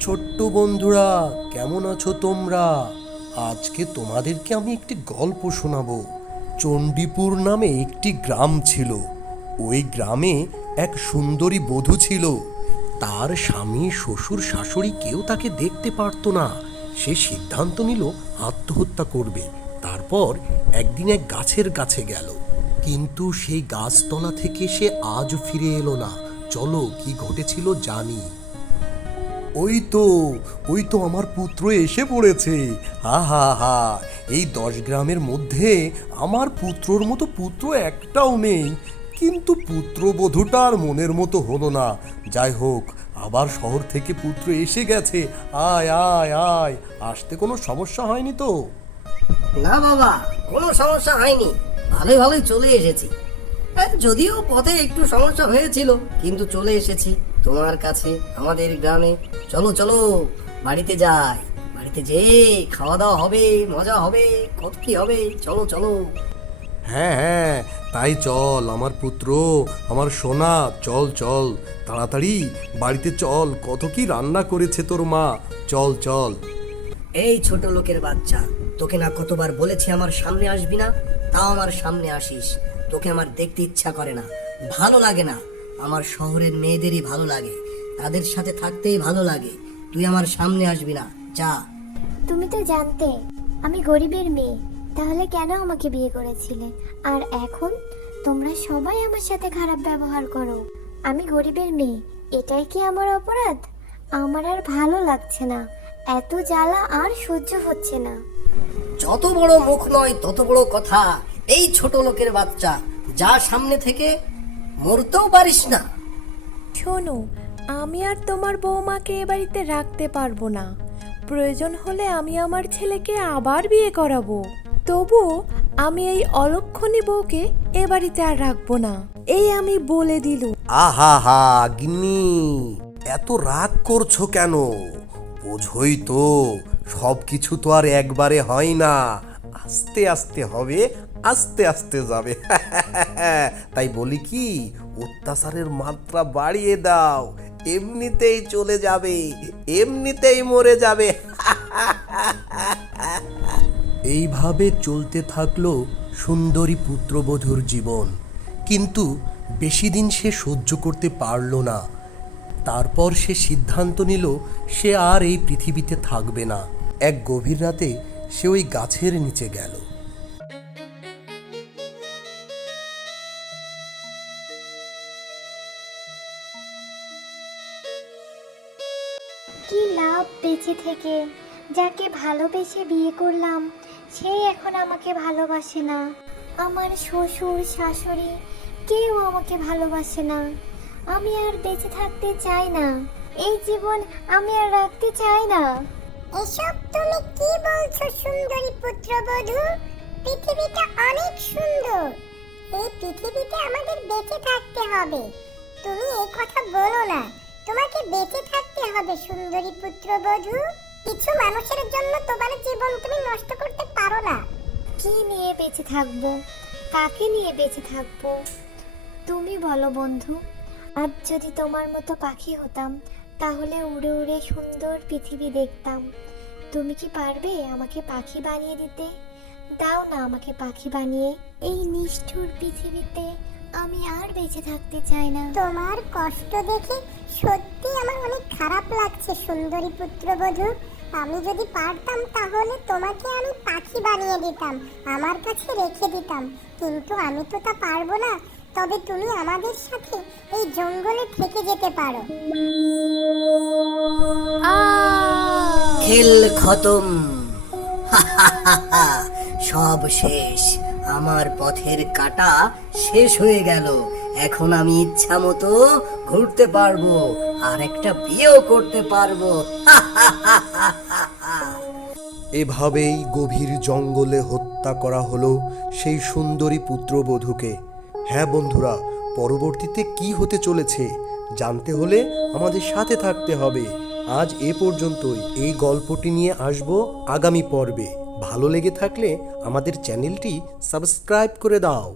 ছোট্ট বন্ধুরা, কেমন আছো তোমরা? আজকে তোমাদেরকে আমি একটি গল্প শোনাবো। চণ্ডীপুর নামে একটি গ্রাম ছিল। ওই গ্রামে এক সুন্দরী বধূ ছিল। তার স্বামী, শ্বশুর, শাশুড়ি কেউ তাকে দেখতে পারতো না। সে সিদ্ধান্ত নিল আত্মহত্যা করবে। তারপর একদিন এক গাছের কাছে গেল। কিন্তু সেই গাছতলা থেকে সে আজ ফিরে এলো না। চলো কি ঘটেছিল জানি। ওই তো ওই তো আমার পুত্র এসে পড়েছে। হা হা হা, এই দশ গ্রামের মধ্যে আমার পুত্রর মতো পুত্র একটাও নেই। কিন্তু পুত্রবধূটা আর মনের মতো হলো না। যাই হোক, আবার শহর থেকে পুত্র এসে গেছে। আয় আয় আয়, আসতে কোনো সমস্যা হয়নি তো? না বাবা, কোনো সমস্যা হয়নি। ভালোই ভালোই চলে এসেছি। যদিও পথে একটু সমস্যা হয়েছিল, কিন্তু চলে এসেছি। তোমার কাছে আমাদের গ্রামে। চলো চলো বাড়িতে যাই। বাড়িতে যেয়ে খাওয়া দাওয়া হবে মজা হবে কত কি হবে। চলো চলো। হ্যাঁ হ্যাঁ তাই চল আমার পুত্র আমার সোনা চল চল। তাড়াতাড়ি বাড়িতে চল কত কি রান্না করেছে তোর মা। চল চল। এই ছোট লোকের বাচ্চা তোকে না কতবার বলেছি আমার সামনে আসবি না? তাও আমার সামনে আসিস। তোকে আমার দেখতে ইচ্ছা করে না ভালো লাগে না। আমার শহরের মেয়েদেরই ভালো লাগে। তাদের সাথে থাকতেই ভালো লাগে। তুই আমার সামনে আসবি না। যা। তুমি তো জানতে আমি গরিবের মেয়ে। তাহলে কেন আমাকে বিয়ে করেছিলে? আর এখন তোমরা সবাই আমার সাথে খারাপ ব্যবহার করো। আমি গরিবের মেয়ে। এটাই কি আমার অপরাধ? আমার আর ভালো লাগছে না। এত জ্বালা আর সহ্য হচ্ছে না। যত বড় মুখ নয় তত বড় কথা। এই ছোট লোকের বাচ্চা যা সামনে থেকে মরতেও পারিস না। শোনো আমি আর তোমার বৌমাকে এ বাড়িতে রাখতে পারব না। প্রয়োজন হলে আমি আমার ছেলেকে আবার বিয়ে করাবো। তবুও আমি এই অলক্ষণী বউকে এ বাড়িতে আর রাখব না। এই আমি বলে দিলুম। আহা হা গিন্নি এত রাগ করছ কেন? বোঝই তো সব কিছু তো আর একবারে হয় না। আস্তে আস্তে হবে আস্তে আস্তে যাবে। তাই বলি কি, অত্যাচারের মাত্রা বাড়িয়ে দাও। এমনিতেই চলে যাবে, এমনিতেই মরে যাবে। এইভাবে চলতে থাকল সুন্দরী পুত্রবধূর জীবন। কিন্তু বেশি দিন সে সহ্য করতে পারল না। তারপর সে সিদ্ধান্ত নিল, সে আর এই পৃথিবীতে থাকবে না। এক গভীর রাতে সে ওই গাছের নিচে গেল। কি লাভ বেঁচে থেকে? যাকে ভালোবেসে বিয়ে করলাম, সে এখন আমাকে ভালোবাসে না। আমার শ্বশুর, শাশুড়ি কেউ আমাকে ভালোবাসে না। আমি আর বেঁচে থাকতে চাই না। এই জীবন আমি আর রাখতে চাই না। এসব তুমি কি বলছো, সুন্দরী পুত্রবধূ পৃথিবীটা অনেক সুন্দর। এই পৃথিবীতে আমাদের বেঁচে থাকতে হবে। তুমি এই কথা বলো না। তোমাকে বেঁচে থাকতে হবে, সুন্দরী পুত্রবধূ। কিছু মানুষের জন্য তোমার জীবন তুমি নষ্ট করতে পারো না। কি নিয়ে বেঁচে থাকব? কাকে নিয়ে বেঁচে থাকব? তুমি বলো বন্ধু। আজ যদি তোমার মতো পাখি হতাম, তাহলে উড়ে উড়ে সুন্দর পৃথিবী দেখতাম। তুমি কি পারবে আমাকে পাখি বানিয়ে দিতে? দাও না আমাকে পাখি বানিয়ে এই নিষ্ঠুর পৃথিবীতে আমি আর বেঁচে থাকতে চাই না। তোমার কষ্ট দেখে সত্যি আমার অনেক খারাপ লাগছে, সুন্দরী পুত্র পুত্রবধূ। আমি যদি পারতাম তাহলে তোমাকে আমি পাখি বানিয়ে দিতাম, আমার কাছে রেখে দিতাম। কিন্তু আমি তো তা পারব না, তবে তুমি আমাদের সাথে এই জঙ্গলে থেকে যেতে পারো। খেল খতম। সব শেষ। আমার পথের কাটা শেষ হয়ে গেল। এখন আমি ইচ্ছা মতো ঘুরতে পারব আর একটা বিয়েও করতে পারব। এভাবেই গভীর জঙ্গলে হত্যা করা হলো সেই সুন্দরী পুত্রবধূকে। হ্যাঁ বন্ধুরা, পরবর্তীতে কি হতে চলেছে জানতে হলে আমাদের সাথে থাকতে হবে। আজ এ পর্যন্তই। এই গল্পটি নিয়ে আসব আগামী পর্বে। ভালো লেগে থাকলে আমাদের চ্যানেলটি সাবস্ক্রাইব করে দাও।